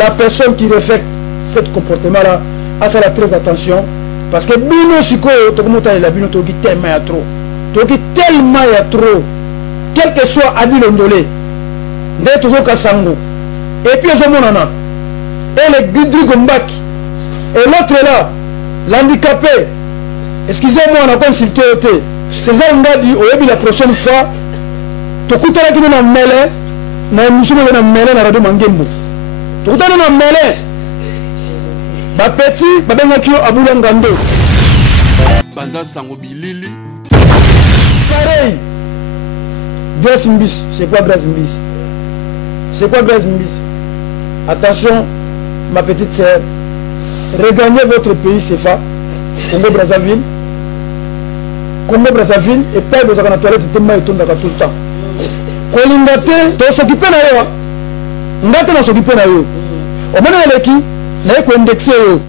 la personne qui respecte ce comportement-là a ça très attention. Parce que bino siko, tokomoto la bino toki tellement ya trop. Toki tellement ya trop. Quel que soit Adi Londolé, nde tozo kasango. Et puis ils ont monana. Et le Gudri Gombaki. Et l'autre là, l'handicapé. Excusez-moi, on a consulté. César Ngadi, au début la prochaine fois, tokutala ki na mêlé, na musumo na mêlé na radio Mangembo. Tokutala na mêlé. Ba petit, ba benga kio abula ngando. Banda sango bilili. Pareil. Grace Mbis, c'est quoi Grace Mbis? C'est quoi Grace Mbis? Attention, ma petite sœur, regagnez votre pays, c'est ça. Congo-Brazzaville. Congo-Brazzaville, et pas besoin de la toilette, tout le temps. Kolingate, tu s'occuper de yo. Ngate na s'occuper de yo. Au moins, il y a qui? Il y a qui indexé yo.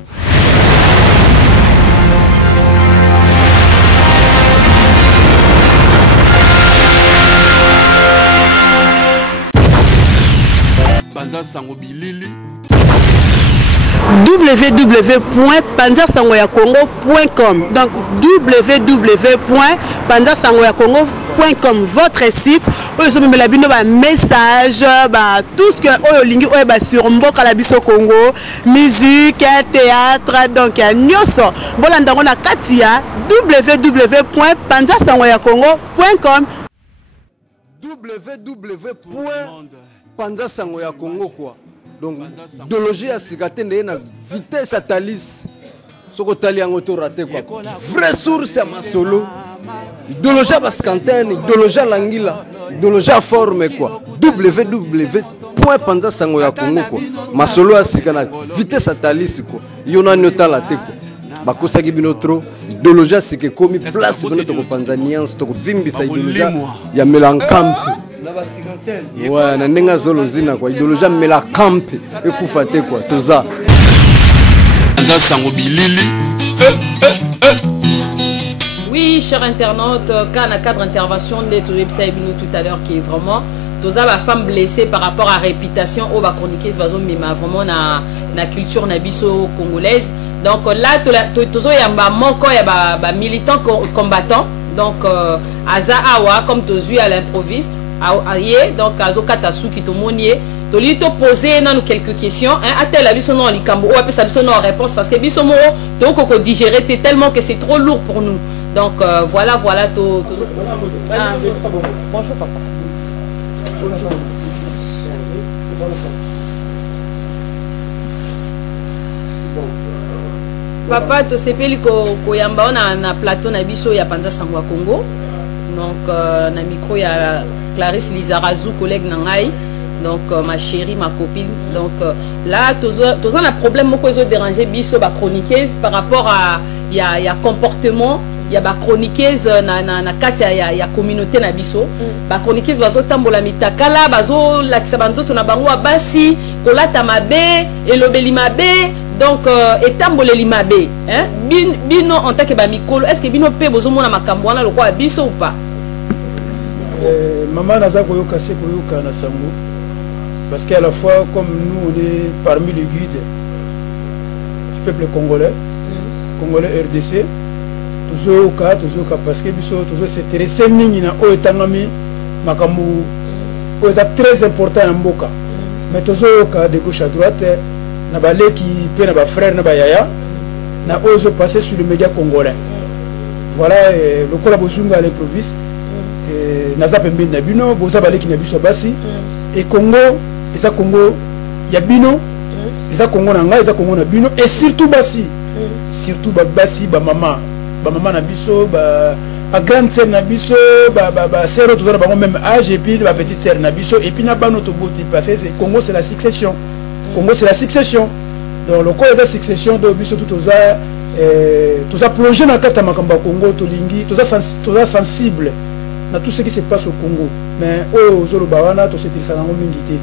www.panzasangoyakongo.com. Donc www.panzasangoyakongo.com, votre site où vous avez un message, tout ce que vous avez sur Mboka la biso Congo, musique, théâtre, donc il y a nyoso. Bolanda on a Katia www.panzasangoyakongo.com. www.panzasangoyakongo quoi. Donc idéologie à Sigate na vitesse à Thalys. Soko tali en autorité quoi. Vraie source à Masolo. Idéologie à Bascantene, idéologie à Langila, idéologie à forme quoi. www.panzasangoyakongo quoi. Masolo à Sigana vitesse à Thalys quoi. Yona nyota la te quoi. Bakosa gibino trop idéologie à Sigé komi place de notre panzaniance to vimbisa idéologie ya melankamp. Ouais, na nenga zolo zina quoi idéologie mela camp ekufate quoi toza Oui, chers internautes, quand on a cadre intervention de tout à l'heure qui est vraiment toza la femme blessée par rapport à la réputation au va chroniquer vraiment na culture nabiso congolaise. Donc là tozo yamba moko ya ba militant combattant. Donc aza awa comme tozu à l'improviste donc azo katasu qui to monier to lui to poser nous quelques questions hein atel la biso non likambo ou apesa biso non réponse parce que biso mo to ko digérer tellement que c'est trop lourd pour nous. Donc voilà to bonjour papa. Papa to sepeli ko yamba na plateau na biso ya Panza Sangwa Congo. Donc na micro ya Clarisse Lizarazu collègue nangai. Donc ma chérie, ma copine. Donc là tous un problème moko ezo déranger biso ba chroniqueuse par rapport à ya comportement ya ba chroniqueuse na kati ya communauté na biso. Ba chroniqueuse bazo tambola mitakala bazo lakisa banzoto na bango basi kolata mabe elobeli mabe. Donc, etambole limabe, hein? Bino en tant que bamikolo, est-ce que bino pe bozo mona makambo wana lokwa biso ou pas? Maman naza koyoka se koyoka na sango. Parce qu'à la fois comme nous on est parmi les guides du peuple congolais, congolais RDC, toujours parce que biso toujours s'intéresser mingi na o etangami makambo o est très important en mboka. Mais toujours de gauche à droite na balé qui peut na ba frère na ba yaya na ose passer sur le média congolais. Voilà le collabozunga à l'improviste na za pembe na bino boza balé qui na biso basi et Congo et ça Congo ya bino et ça Congo na nga et ça Congo na bino et surtout basi basi ba maman na biso ba grande sœur na biso ba sœur tout ça ba même âge et puis ba petite sœur na biso et puis na ba notre boti parce que Congo c'est la succession. Congo c'est la succession. Donc le Congo c'est la succession de biso tout ça plongé dans kata makamba Congo to lingi tout ça sensible na tout ce qui se passe au Congo. Mais oh zolo bawana to c'est ça nango mingité.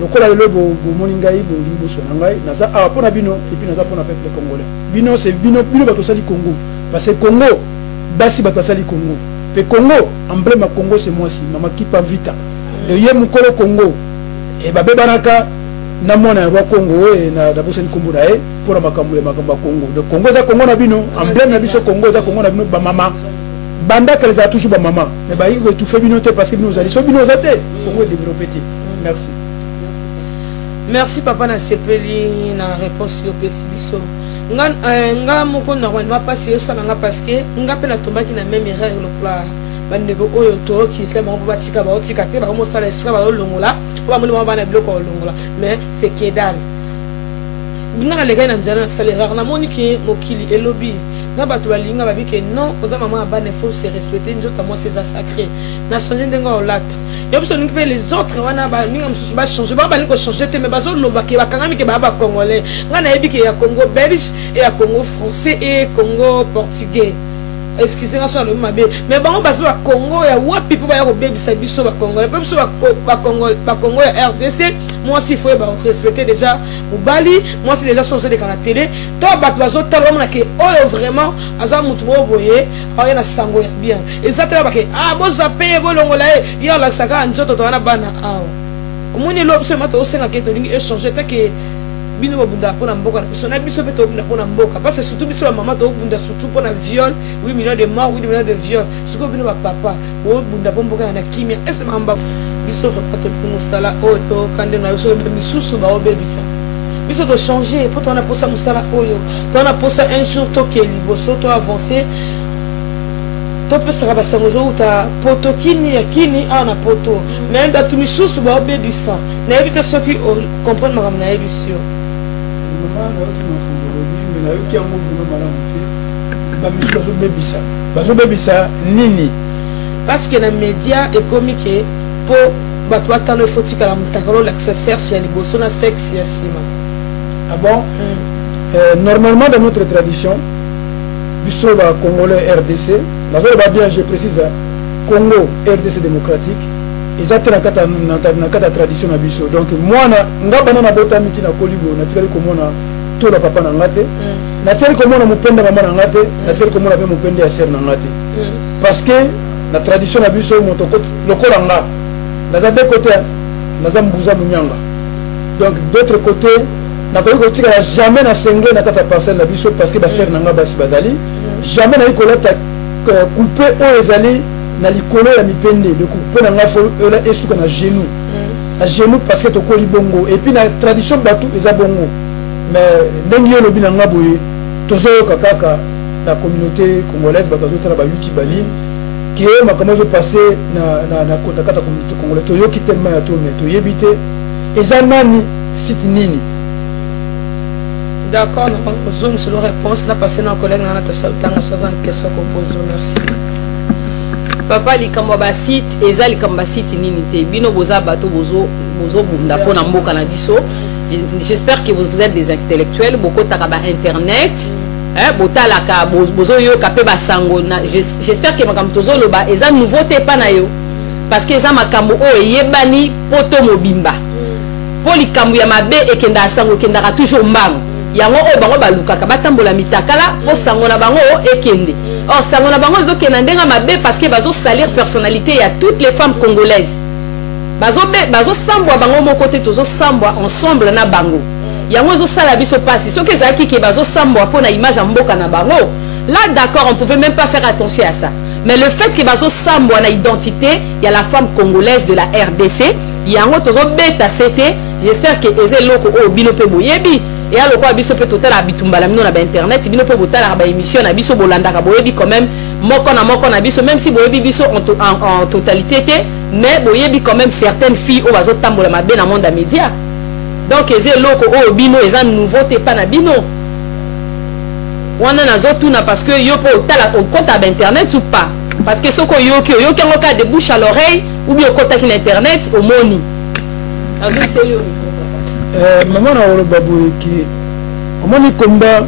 Le kola le bo moningai bo limbo sonangai na za a pona bino et puis na za pona peuple congolais. Bino c'est bino bato sali Congo parce que Congo basi bato sali Congo. Pe Congo emblème Congo c'est moi si mama kipa vita. Le yem kolo Congo et babé banaka na mwana wa Congo et na d'abord c'est Congo nae pour makambo ya makambo Congo. Le Congo za Congo na bino, emblème na biso Congo za Congo na bino ba mama. Banda qu'elles a toujours ba mama. Mais ba il tout fait bino te parce que nous allons so bino za te. Congo développer. Merci. Merci papa na sepeli na réponse yo pesi biso. Nga moko normalement pas yo ça nga parce que nga pe na tombaki na même erreur le plat. Bandeko oyo to ki te mo batika ba otika te ba mo sala esprit ba longola ba mo ba na biloko longola mais c'est kedal binga na lega na nzana sala erreur na moni ki mokili elobi na bato balinga babi ke non oza maman ba ne faut se respecter nzota moi c'est sacré na changer ndenga olata yo biso ni pe les autres wana ba ninga mususu ba changer ba ko changer te mais bazo loba ke ba kangami ke ba congolais nga na yebi ke ya Congo belge et ya Congo français et Congo portugais. Excusez-moi sur le mabé mais bon parce que Congo ya wapi pour ba ya bebisa biso ba Congolais pas biso ba Congo ya RDC moi aussi il faut respecter déjà Bali moi c'est déjà sorti de la télé toi bat bazo talon na ke oh vraiment aza mutu bo boye a na sango ya bien exactement ba ke ah bo zape bo longola ya la saka njoto to na bana ah omoni l'option mato osenga ke to lingi échanger ta ke bino bunda pona mboka na biso na biso pe to bunda pona mboka parce que surtout biso maman to bunda surtout pona viol 8 millions de morts 8 millions de viol siko bino ba papa o bunda pona mboka na kimia est mamba biso repato pour sala o to kande na biso be misusu ba obebisa biso to changer pour ton aposa musala oyo ton aposa un jour to ke liboso to avancer to pe sera basangozo uta poto kini yakini ana poto mais ba tu misusu ba obebisa na ebite soki comprendre makam na ebisio nini parce que les médias et comique pour battre le fautique à la montagne l'accessoire chez les bossons à sexe et à ciment. Ah bon? Normalement dans notre tradition biso ba congolais RDC la zone ba bien je précise Congo RDC démocratique ils ont na kata tradition na biso donc moi nga bana na bota miti na kolibo na tikali komona to la papa na ngate na tikali komona mupenda mama na ngate na tikali komona pe mupenda ya sœur na ngate parce que la tradition na biso motoko lokola nga dans un deux côtés na zambuza munyanga donc d'autre côté na ko ko tika jamais na sengle na kata parcelle na biso parce que ba sœur na nga basi bazali jamais na ikolata couper o ezali na likolo ya mipende de couper na nga fo ela esuka na genou à genoux parce que to koli bongo et puis la tradition batou eza bongo mais ndengi lobi na nga boye tozo kaka la communauté congolaise bakazo tala ba YouTube bali qui est makambo zo passer na kota kata communauté congolaise to yoki tellement ya to mais to yebite eza nani site nini. D'accord, nous avons une seule réponse. Nous avons passé nos collègues dans notre salle. Nous avons 60 questions composées. Merci. Papa, les Kambaba site, Eza les Kambaba site ninité. Bino boza bato bozo bunda pona mboka na biso. J'espère que vous êtes des intellectuels. Beaucoup takaba internet. Botalaka bozo yo kapé basango. J'espère que makam tozo loba Eza nouveauté pa na yo. Parce que Eza makambo o yebani poto mobimba. Pour les kambu ya mabe ekenda sango kenda toujours mbango. Yango o bango balukaka batambola mitakala o sango na bango ekende. Or sango na bango zo kenda ndenga mabe parce que bazo salir personnalité ya toutes les femmes congolaises. Bazo sambwa bango mon côté tozo sambwa ensemble na bango. Yango zo sala biso pasi soki ezaki ke bazo sambwa pona image ya mboka na bango. Là d'accord, on pouvait même pas faire attention à ça. Mais le fait que bazo sambwa na identité, il y a la femme congolaise de la RDC, yango tozo beta c'était, j'espère que eze loko o bino pe boyebi. Et alors quoi biso peut total habitumba la mino na internet bino peut botal ba émission na biso bolanda ka boyebi quand même moko na biso même si boyebi biso en totalité mais boyebi quand même certaines filles au bazo tambola mabe na monde média. Donc eze loko o bino eza nouveauté pa na bino. Wana nazo tuna parce que yo po tala au compte à internet ou pas parce que soko yo kango ka de bouche à l'oreille ou bien au compte à internet au moni. Azo c'est yo. Maman na babou qui au moni combat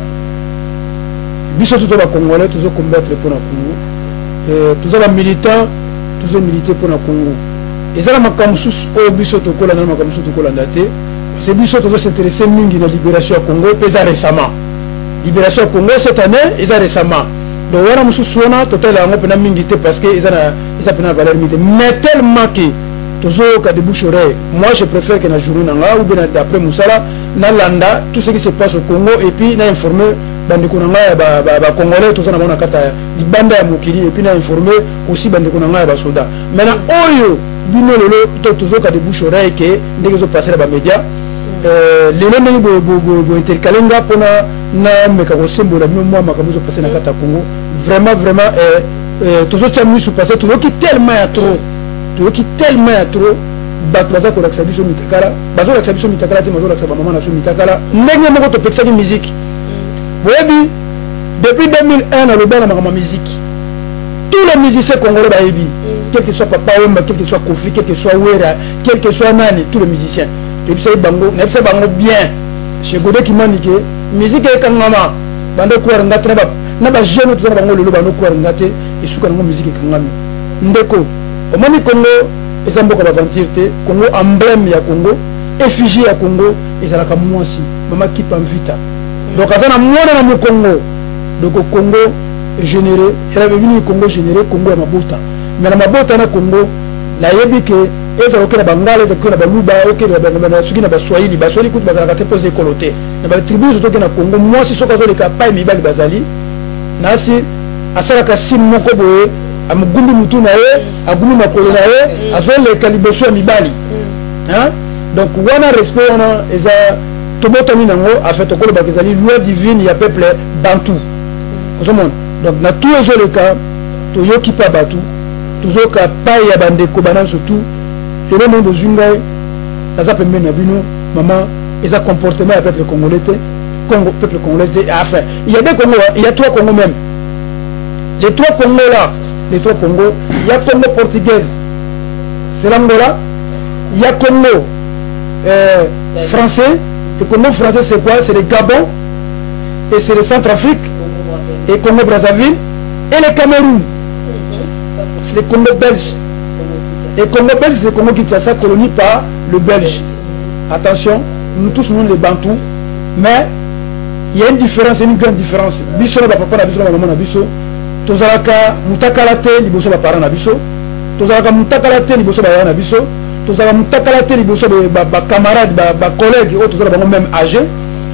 biso tout ba congolais toujours combattre pour na Congo toujours ba militant toujours militer pour na Congo et ça la makamsus o biso to kola na makamsus to kola ndate c'est biso toujours s'intéresser mingi na libération à Congo pesa récemment libération au Congo cette année ils ont récemment donc on a musu suona total yango pena mingi te parce que ils ont pena valeur mite mais tellement que toujours qu'à des bouche-oreille. Moi, je préfère que la journée ou bien d'après Moussala, na landa tout ce qui se passe au Congo et puis na informé bande konanga ba congolais tout ça na mona kata libanda ya mokili et puis na informé aussi bande konanga ba soda. Maintenant oyo bino lelo toujours qu'à des bouche-oreille que ndenge zo passer ba média lelo ndenge bo intercalenga pona na meka ko sembola bino moi makambo zo passer na kata Congo vraiment toujours ça mis sous passer toujours qui tellement à trop to qui tellement à trop bato baza ko laksa biso mitakala bazo laksa biso mitakala te mazo laksa ba mama na so mitakala ndenge moko to pekisa ki musique boyebi depuis 2001 na lobana ma musique tous les musiciens congolais ba yebi quel que soit Papa Wemba quel que soit Kofi quel que soit Wera quel que soit Nani tous les musiciens depuis ça bango na bisa bango bien chez Godé qui manike musique e kangama bande ko ngatra ba na ba jeune to na bango lelo bando ko ngate et suka na musique e kangami ndeko au moni Congo et mboka baventure te Congo emblème ya Congo effigie ya Congo ezalaka mwasi mama kipa mvita donc azana mwana na mu Congo donc Congo généré elle avait venu Congo généré Congo ya mabota mais na mabota na Congo na yebi ke eza okela bangala eza okela baluba okela bangala suki na baswahili kutu bazalaka te poser kolote na ba tribus to na Congo mwasi soka zo le kapai mibali bazali nasi asalaka sim moko boye amugumbi mutu na ye agumbi makolo na ye azoleka liboso ya mibali donc wana respect wana eza tobotami nango afin tokolobaka ezali loi divine ya peuple bantu ozomona donc na tout ezoleka toyoki mpa bato tozoka pai ya bandeko bana surtout lelo ndenge bozwi ngai naza pembeni na bino mama eza comportement ya peuple congolais te peuple congolais te enfin il y a des Congo il y a 3 Congo même les 3 Congo là les 3 Congo, il y a Congo portugaise, c'est l'Angola, il y a Congo français, et Congo français c'est quoi? C'est le Gabon, et c'est le Centrafrique, et Congo Brazzaville, et le Cameroun, c'est le Congo belge, et Congo belge c'est le Congo Kinshasa colonie par le Belge. Attention, nous tous nous les Bantous, mais il y a une différence, une grande différence. Biso na papa na biso na maman na biso. Tozalaka mutakala te liboso ba parents na biso tozalaka mutakala te liboso ba yana biso tozalaka mutakala te liboso ba camarades ba collègues o tozalaka bango même âgé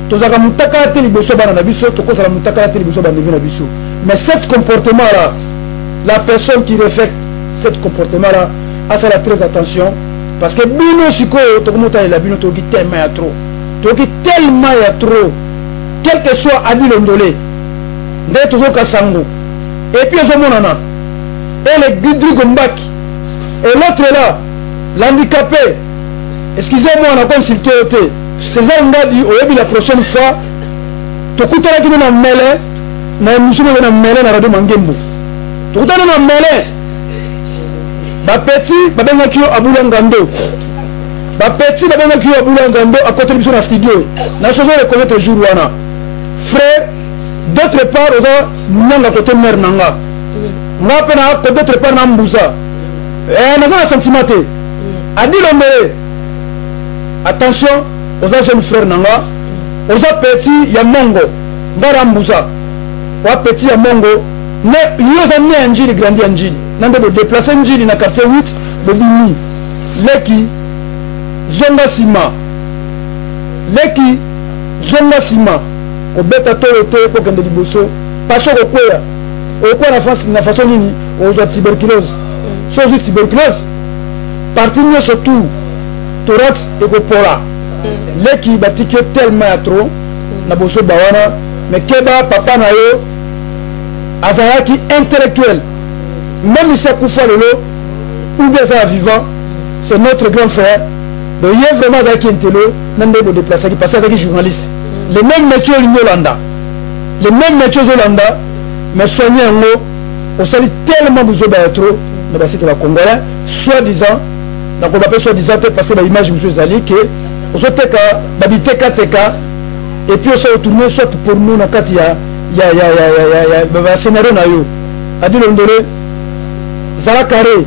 tozalaka mutakala te liboso bana na biso tokozala mutakala te liboso ba ndeve na biso mais cet comportement là la personne qui reflète cet comportement là a ça la très attention parce que bino sikoyo tokomota la bino toki tellement ya trop quel que soit Adi Londolé ndé tozoka sango. Et puis ils ont mon nana. Et le Gudri Gombaki. Et l'autre là, l'handicapé. Excusez-moi, on a consulté. César Ngadi, au la prochaine fois, tu écoutes la guinée dans le mêlé, na émission dans le mêlé, na radio Mangembo. Tu écoutes dans le mêlé. Ba petit, ba benga kio abula ngando. Ba petit, ba benga kio abula ngando à côté de son studio. Na chose de connaître jour wana. Frère, d'autre part, on a côté mère nanga. On a d'autre part Nambuza. Et on a un sentiment. A dit l'homme, attention, aux jeunes frères nanga. Aux petits, ya Mongo. Narambuza. Aux petits, ya Mongo. Mais il y a un Njili, grandi Njili. Nous avons déplacé Njili dans le quartier 8, Bobini. Leki, Zonga Sima. Leki, Zonga Sima. Au bêta tolo pour qu'on liboso parce au quoi la façon nini aux tuberculose chose tuberculose partie surtout thorax et copola les qui batike tellement trop na boso bawana mais keba papa na yo azaraki intellectuel même si ça kufa lelo ou bien ça vivant c'est notre grand frère donc il est vraiment azaraki intello nande bo déplacer qui passer avec journaliste les mêmes métiers au Hollanda, les mêmes métiers au Hollanda, mais soigner un mot, on s'allie tellement besoin d'être dans le site de la Congolais, soi-disant, donc on appelle soi-disant parce que l'image de M. Zali, que on se teka, babite teka, et puis on se retourne soit pour nous dans le il y a scénario na yo, a dit l'ondolé, Zala carré,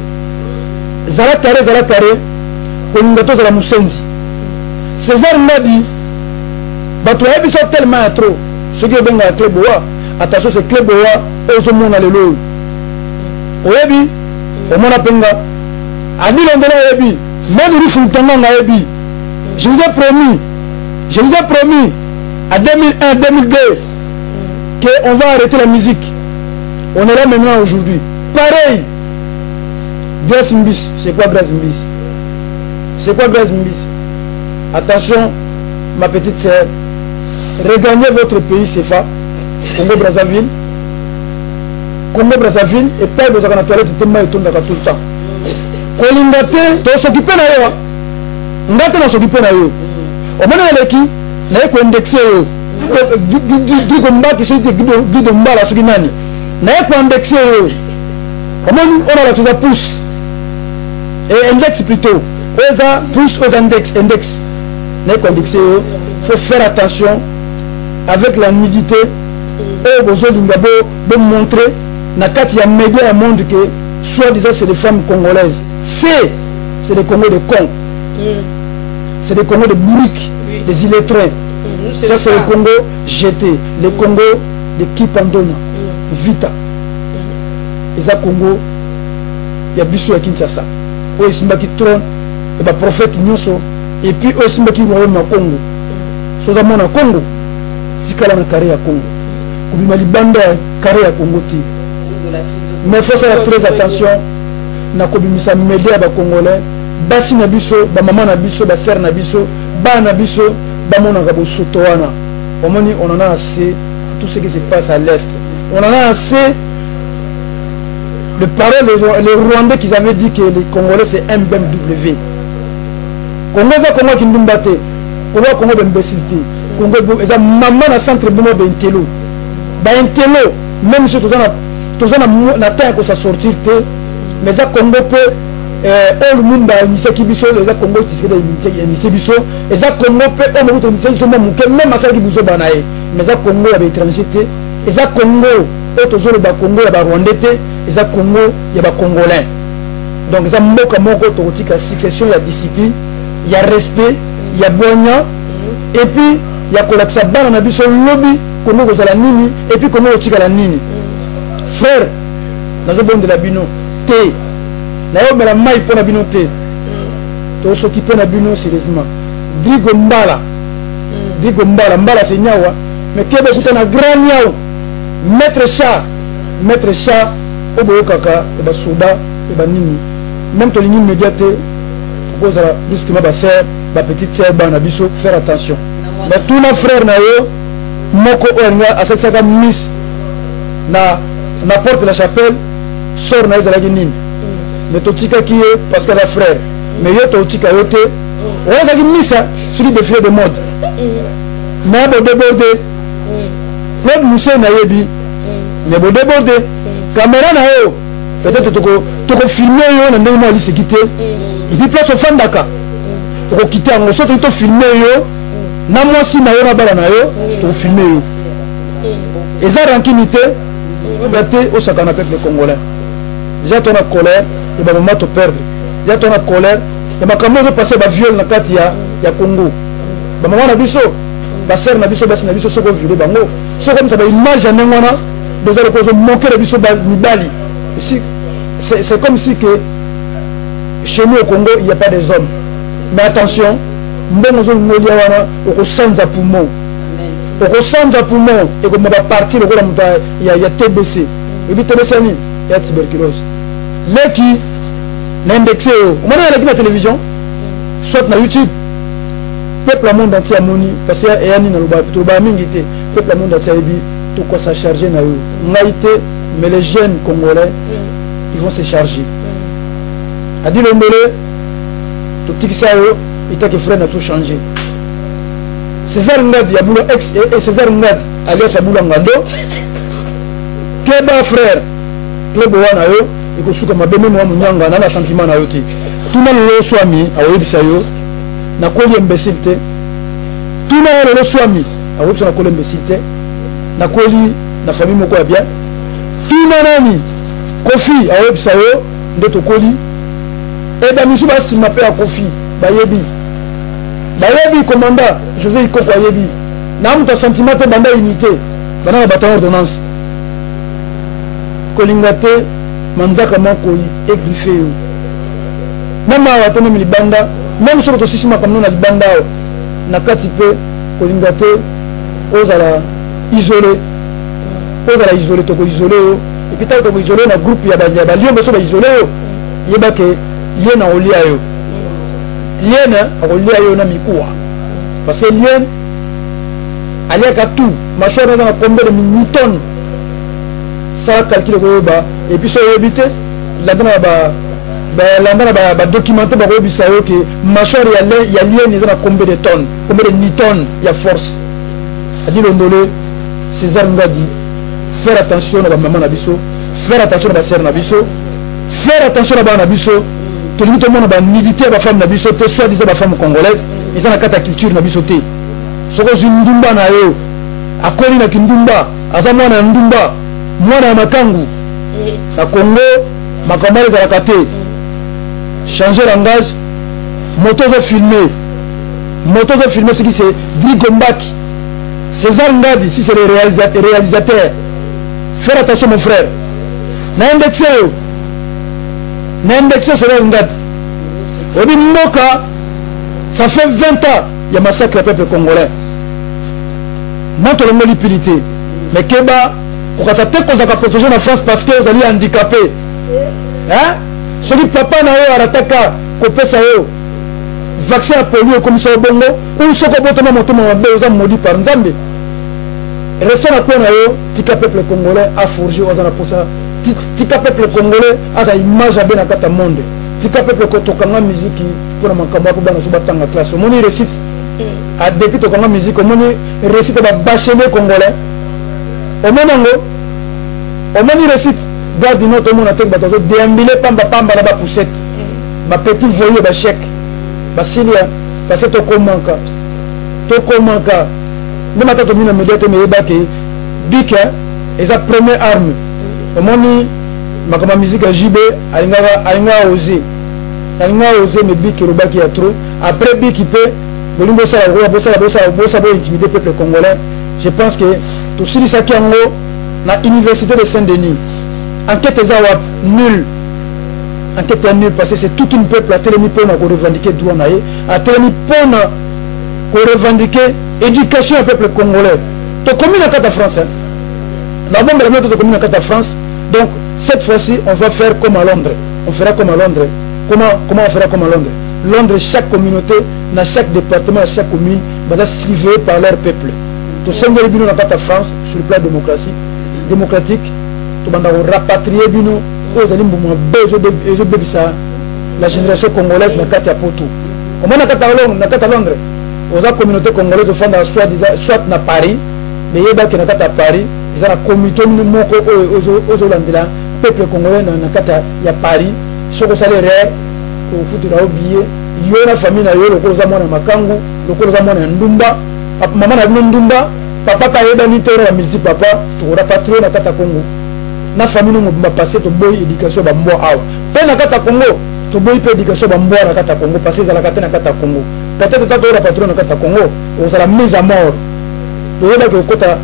pour nous gâteaux à la Moussendi. César m'a dit. Bato yebi so tellement trop ce qui est bien clé boa attention c'est clé boa et zo mona lelo oyebi o mona penga ani londela yebi Même Rufus Tonga Naebi, je vous ai promis à 2001-2002 qu'on va arrêter la musique. On est là maintenant aujourd'hui. Pareil. Grace Mbis. C'est quoi Grace Mbis? C'est quoi Grace Mbis? Attention, ma petite sœur. Regagnez votre pays, CFA. Congo-Brazzaville. Congo-Brazzaville. Et pas besoin de la toilette de Tema et tout le temps. Kolingate, tu s'occuper de ça. Ngate na s'occuper de ça. Au moins, il y a qui? Il y a qui indexé. Du combat qui sont du combat la Suriname. Il y a qui indexé. Comment on a la chose à pouce? Et index plutôt. Oza pouce aux index. Il y a qui indexé. Il faut faire attention avec la nudité. Et vous allez montrer na kati ya média monde que soit disant c'est des femmes congolaises. C'est des Congos de cons. C'est des Congos de bourriques, des illettrés. Ça c'est le Congo jeté. Le Congo de Kipandona, Vita. Et ça Congo, il y a Bissou à Kinshasa. Où est-ce qui trône, et le prophète Nyoso. Et puis où est-ce qui royaume à Congo. Chose à mon Congo, si qu'elle a un carré à Congo. Comme il m'a dit, carré à Congo. Mais il faut faire très attention. Na kobimisa média ba congolais basi na biso ba maman na biso ba sœur na biso ba na biso ba mona ka bosoto wana omoni on en a assez tout ce qui se passe à l'est on en a assez le parole les Rwandais qui avaient dit que les Congolais c'est un BMW Congo za Congo qui ndumbaté Congo b'imbécilité Congo eza maman na centre bomo bentelo ba intelo même si tous na temps que ça sortir mais ça Congo peut le monde a initié qui biso les Congo qui initié biso et ça Congo peut on peut initier même à ça qui biso banaé mais ça Congo y a étranger et ça Congo toujours le Congo y a Rwandais et ça Congo y a Congolais donc ça moko totika la succession la discipline il y a respect il y a boigna et puis il y a kolaksa bana na biso lobby Congo kozala nini et puis Congo tika la nini frère nazo bon de la bino té na yo mela mai pona bino té to s'occuper na bino sérieusement Drigo Mbala Mbala c'est nyawa mais kebe kuta na grand nyao maître chat obo kaka e ba soda e ba nini même to ligne immédiate cause la risque ma ba sœur ba petite sœur ba na biso faire attention mais tous nos frères na yo moko onga asetsaka miss na porte de la chapelle sort na ezalaki nini mais totika qui est parce qu'elle a frère mais yo totika yo te ozalaki misa sur le défilé de mode mais bo débordé le monsieur na yebi mais bo débordé caméra na yo peut-être toko filmer yo na ndenge mo ali se quitter et puis place au fandaka toko quitter en sorte to filmer yo na moi si na yo na bala na yo toko filmer yo et ça rankinité au sakana peuple congolais. Déjà ton colère et bah maman te perdre. Déjà ton colère et ma caméra passer ba viol na kati ya Congo. Ba maman na biso, ba sœur na biso, ba sina biso soko violer bango. So comme ça ba image en ngona déjà le cause manquer la biso ba mibali. Ici c'est comme si que chez nous au Congo il n'y a pas des hommes. Mais attention, mbongo zo ngolia wana au sanza poumon. Au centre poumon et comme on va partir le il y a TBC et puis TBC il y a tuberculose les qui l'indexé on a la télévision soit na YouTube peuple monde entier moni parce que y a ni na loba to ba mingité peuple monde entier bi tout quoi ça charger na yo ngaité mais les jeunes congolais ils vont se charger a dit le mbele tout tikisa yo ita que frère na tout changer César Ngad Yabulo ex et César Ngad alias Abula Ngando Keba frère Klebo wana yo ikosuka mabeme mwa munyanga na sentiment na yo ti tuna lo swami awebisa yo na koli imbécilité tuna lo swami awebisa na koli imbécilité na koli na famille moko ya bien tuna nani Kofi awebisa yo ndeto koli et ba misu ba sima pe ya Kofi bayebi bayebi commandant José Ikoko ayebi na muta sentiment te banda unité bana ba ordonnance kolingate manzaka moko yi égrifé yo même awa te même libanda même soki tosisimaka mino na libanda awa na kati mpe kolinga te ozala isolé tokoisole yo epuis ntango tokoisole yo na groupe ya baliombe so baisole yo yebake lien akolia yo lien akolia yo na mikuwa parce que lien aliaka tout machore aza na combien de millitonnes ça calcule koyeba epuis so oyebi te landa na badocumenté bakoyebisa yo ke machore ya lien eza na combien de tonnes combien de newton ya force adi londole César Ngadi faire attention na bamama na biso faire attention na basere na biso faire attention na bana na biso tolingi tomona banidité ya bafemme na biso te soit disant bafemme congolaise eza na kati ya culture na biso te soko ozwi ndumba na yo akoli na kindumba aza mwana ya ndumba mwana ya makangu na Congo makambo ezalaka te changer langage moto ozofilme ce qui c'est Digombaki César Ngadi si c'est le réalisateur faire attention mon frère na indexé César Ngadi obi mboka ça fait 20 ans il y a massacre le peuple congolais notre lipilité mais keba kokasa te kozaka protéger na France parce que vous allez handicapé hein celui papa na yo arataka kopesa yo vaccin à polio comme ça bongo ou soko botoma motoma mabe oza maudit par Nzambe restons na pena yo tika peuple congolais a forgé ozana pour ça tika peuple congolais a sa image bien na kata monde tika peuple ko tokanga musique pour na makambo ko bana so batanga classe moni récite a depuis tokanga musique moni récite ba bachelier congolais omoni récite garde notre monde atek batazo déambuler pamba na ba poussette ba petit voyer ba chèque basilia parce que tokomanka même ata tomina média te meyebake bika eza première arme omoni makama musique ya JB alinga osé mais biki robaki ya trop après biki pe bolingo bosa bo intimider peuple congolais je pense que tosilisaki yango na université de Saint-Denis enquête eza wa nul enquête nul parce que c'est tout un peuple a telemi pona ko revendiquer droit na ye a telemi pona ko revendiquer éducation au peuple congolais to commune à Kata France la bombe la méthode de commune à Kata France donc cette fois-ci on va faire comme à Londres on fera comme à Londres comment on fera comme à Londres Londres chaque communauté dans chaque département dans chaque commune va suivre par leur peuple to sengeli bino na Kata France sur le plan démocratique to banda rapatrier bino ozali mbuma bezo bebisa la génération congolaise na kati ya poto comment na kata Londres oza communauté congolaise ofanda soit na Paris mais yebaki na kati ya Paris eza na comité moko ozolandela peuple congolais na kati ya Paris soko osali erreur kofutela yo billet yo na famille na yo lokola oza mwana makangu lokola oza mwana ya ndumba mama na bino ndumba papa kayebani te na multi papa tokorapatrie na kati ya Congo na famille no bapase toboyi éducation bambo awa mpe na kati ya Congo toboyi mpe éducation bambo na kati ya Congo parce ezalaka te na kati ya Congo peut-être tata oyo patron na kati ya Congo ozala mise à mort toyebaki okota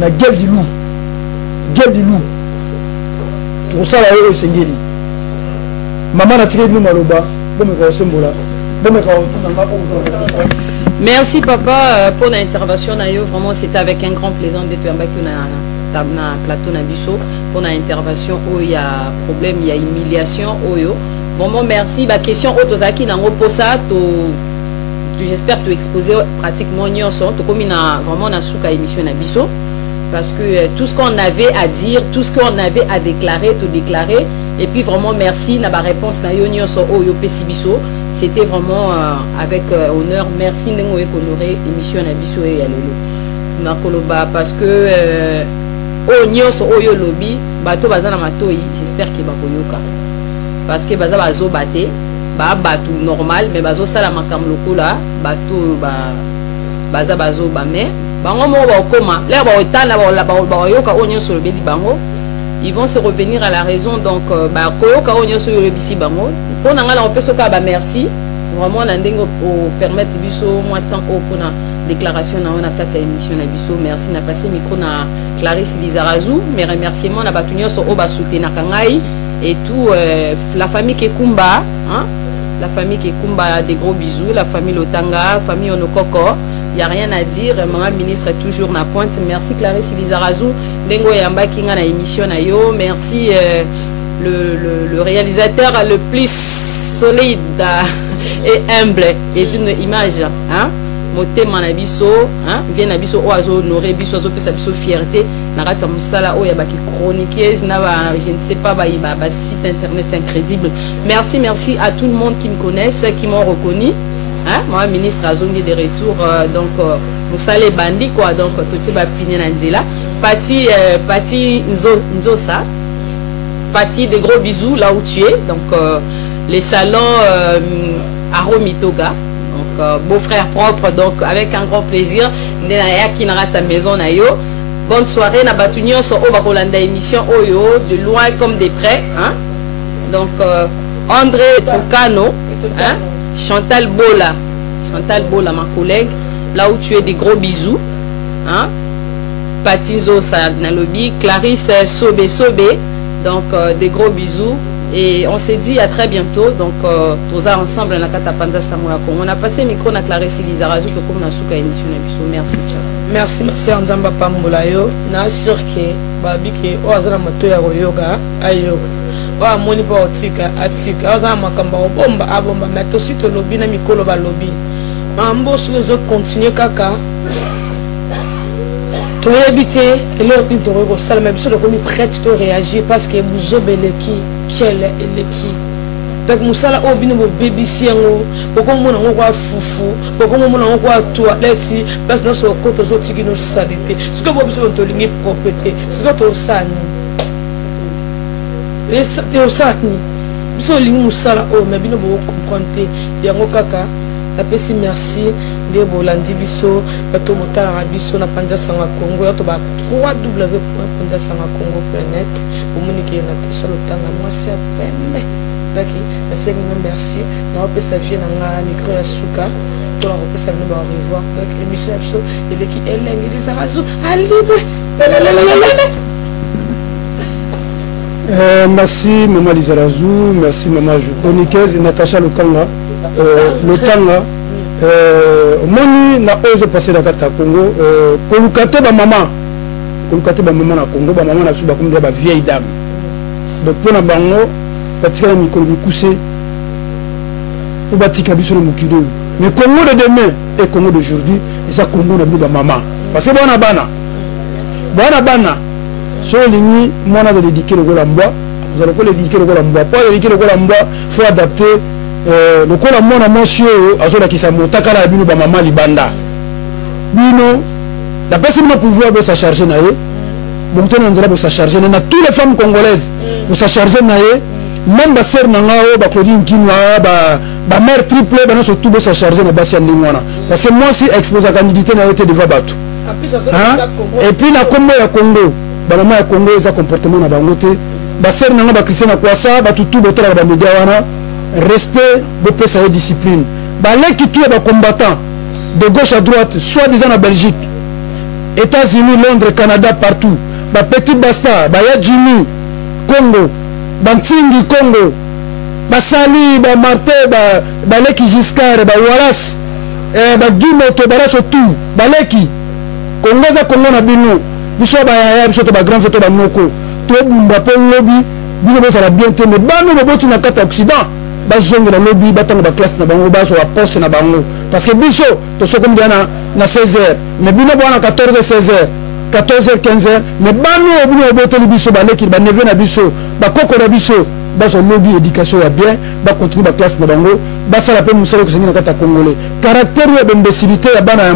na guerre du loup tokosala oyo esengeli mama natikeli bino maloba bomeka osembola bomeka otunanga oyo. Merci papa pour l'intervention na yo, vraiment c'était avec un grand plaisir d'être yambaki na plateau na biso pour l'intervention où il y a problème, il y a humiliation oyo. Vraiment merci. Ba question otozaki nango posa to j'espère te exposer pratiquement nyonso to comme na vraiment na suka émission na biso parce que tout ce qu'on avait à dire, tout ce qu'on avait à déclarer, tout déclarer et puis vraiment merci na ba réponse na yo nyonso oyo pesi biso. C'était vraiment avec honneur. Merci de nous honorer l'émission na biso et alelo. Na koloba parce que nyonso oyo lobby bato bazana matoi, j'espère que bakoyoka. Parce que baza bazo baté ba batu normal mais bazo sala makam lokola bato baza bazo ba mais bango mo ba koma là ba otana ba yoka onyo sur le beli bango ils vont se revenir à la raison donc ba koyoka onyo sur le bisi bango pour na ngala on peut soka ba merci vraiment na ndenge au permettre biso moi tant au pona déclaration na on a kata émission na biso merci na passer micro na Clarisse Lizarazu mes remerciements na batunyo so o ba soutenir kangai et tout, la famille Kekumba, hein? La famille Kekumba, des gros bisous, la famille Lotanga, famille Onokoko, il n'y a rien à dire, maman ministre est toujours na pointe. Merci Clarisse Lizarazu, Dengo Yamba Kinga na émission na yo, merci le réalisateur le plus solide et humble et d'une image, hein? Moté manabiso, hein? Vient nabiso oazo honoré biso oazo pesa biso fierté. Narata musala o yabaki chroniqueuse na ba je ne sais pas ba site internet incroyable. Merci à tout le monde qui me connaissent, qui m'ont reconnu. Hein? Moi ministre azongi de retour donc musale bandi quoi donc tout ba pini na nzela. Pati Nzosa. Pati des gros bisous là où tu es. Donc les salons Aromitoga. Beau-frère propre, donc avec un grand plaisir. Qui n'a ta maison na yo. Bonne soirée, na batunyo so o bakolanda émission Oyo de loin comme de près, hein. Donc André Trucano, hein? Chantal Bola, ma collègue, là où tu es, des gros bisous, hein. Patizo Sanalobi, Clarisse Sobe, donc des gros bisous. Et on s'est dit à très bientôt. Donc, tous ensemble, on a passé le micro à Clarisse Lizarazu comme on a souka émission. Merci, ciao. Merci, Anzamba Pambolayo. Na sûr que Babiki, Oazana Matoya Yoga, Ayoga. Oa Moni Paotika, Atika, Oazana Makamba, Bomba, Abomba, mais aussi le lobby, Namikolo Balobi. Mambo, si vous continuez, Kaka. Tu as habité, et là, tu as salle, mais tu es prête à réagir parce que vous avez quel est le qui. Donc, Moussala, au bino, baby, siango, beaucoup de monde a foufou, beaucoup de monde a toilette, parce que nous sommes contre les autres qui nous salité. Ce que vous avez besoin de propreté, ce que vous avez besoin de sani. Vous avez Moussala, oh, mais bino, vous comprenez, yango kaka. Napesi merci de Bolandi biso bato motala rabiso na Panza Sanga Congo ya to ba www.panzasangacongo.net pour monique Natacha Lotanga moi c'est pembe daki na sema merci na opesa vie na micro ya suka pour opesa nous au revoir donc émission biso et qui Eleng Lizarazu alibre merci maman Lizarazu, merci maman chroniqueuse Natacha Lotanga. Lotanga moni na ozo passer na kata Congo kolukate ba maman na Congo ba maman na suba comme ba vieille dame donc pour na bango batika na mikolo mikuse pour batika biso na mukilo mais Congo de demain et Congo d'aujourd'hui et ça Congo na ba maman parce que bana so lingi mona de l'éduquer le golamba vous allez le éduquer le golamba pas éduquer le golamba faut adapter le cola mona monsieur azola qui sa motakala bino ba maman libanda bino la personne n'a pouvoir de sa charger naé bon tena nzela de sa charger na toutes les femmes congolaises de sa charger naé même ba sœur na ngao ba Claudine Kinwa ba mère triple ba no surtout de sa charger na basi ndimwana parce que moi si expose la candidité na été devant batu et puis na Congo ya Congo ba maman ya Congo za comportement na bango te ba sœur na ba Christian na kwasa ba tutu botala ba media wana respect de sa discipline. Les qui est combattant de gauche à droite, soit disant en Belgique, États-Unis, Londres, Canada, partout. Petit Basta, Jimmy, Congo, Bantingi, Congo, Sali, Martin, Baleki Giscard, Wallace, Guimoto, Barasso, tout, Baleki, Congo, Congo, Nabino, Bissot, Grand Photo, Noko, tout le monde, lobby, Bino, ça va bien tenir, Bano, Boti, Nakata, Occident. Bazonga na lobby batanga ba classe na bango baso wa poste na bango parce que biso to so comme diana na 16h mais bino bona 14h 16h 14h 15h mais bano bino boteli biso ba leki ba neve na biso ba koko na biso baso lobby éducation ya bien ba continuer ba classe na bango ba sala pe musolo ko sengina kata congolais caractère ya b'imbécilité ya bana ya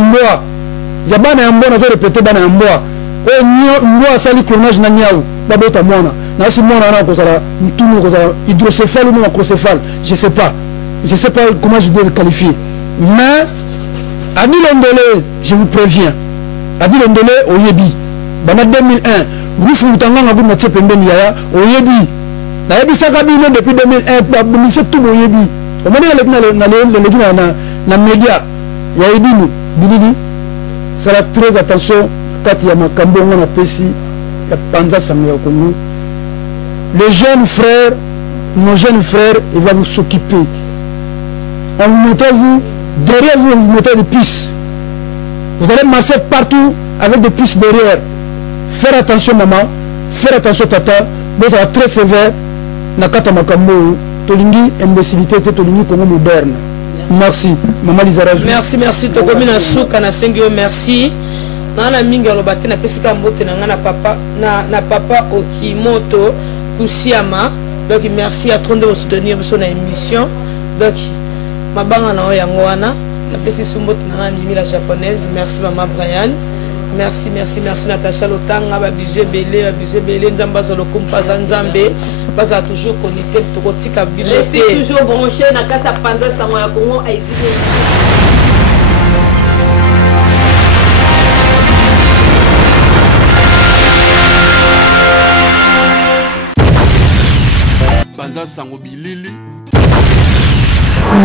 mbwa na zo répéter bana ya mbwa o mbwa sali clonage na nyau ba bota mona na si mona na kozala mtumu kozala hydrocéphale ou macrocéphale je sais pas comment je dois le qualifier mais Adi Londolé je vous préviens Adi Londolé oyebi bana 2001 rufu utanga ngabu na tie pembeni ya oyebi na yebi saka bino depuis 2001 ba mise tout oyebi o moni na média ya ebinu bilili sala très attention kati ya makambo ngana pesi ya Panza Sanga Congo les jeunes frères, nos jeunes frères, ils vont vous s'occuper. On vous mettez vous, derrière vous, on vous mettez des puces. Vous allez marcher partout avec des puces derrière. Faire attention maman, faire attention tata, vous êtes très sévère. Nakata makambo, tolingi imbécilité, tolingi Congo moderne. Merci, maman Lizarazu. Merci, Togomina Souka na Sengio, merci. Nana mingi alobate na pesika mbote na papa Okimoto Kusiama. Donc merci à Tronde de soutenir son émission. Donc mabanga na yango wana na pesi sumbote na mimi la japonaise. Merci maman Brian. Merci Natacha Lotanga ba bisou belé nzamba zo lokumpa nzambe baza toujours connecté tokotika bibliothèque. Restez toujours branché na kata Panza Sango ya Congo Haïti. Panza Sango Bilili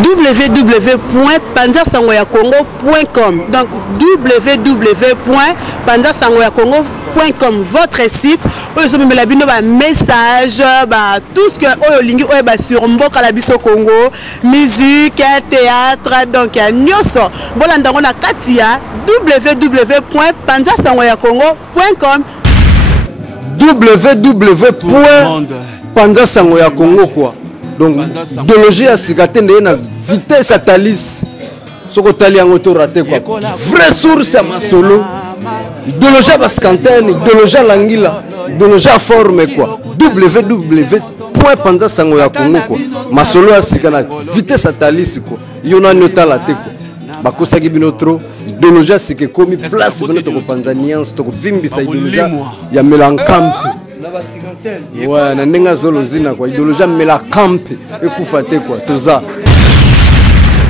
www.panzasangoyakongo.com. Donc www.panzasangoyakongo.com, votre site où vous avez la message, tout ce que vous avez sur Mboka la biso Congo, musique, théâtre, donc nyoso. Voilà, on a Katia www.panzasangoyakongo.com. www.panzasangoyakongo quoi. Donc, idéologie à Sikate na vitesse à Thalys. Soko tali yango to raté quoi. Vraie source à Masolo. Idéologie à Bascanten, idéologie à Langila, idéologie à forme quoi. www.panzasangoyakongo quoi. Masolo à Sikana vitesse à Thalys quoi. Yona nota la te quoi. Bakosa gibino trop. Idéologie à Siké komi place bino to Panzanians to vimbisa idéologie ya Melankamp. Ouais, na nenga zolo zina quoi, idéologie mais la camp et kufate quoi, tout ça.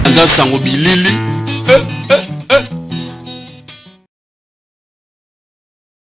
Panza Sango Bilili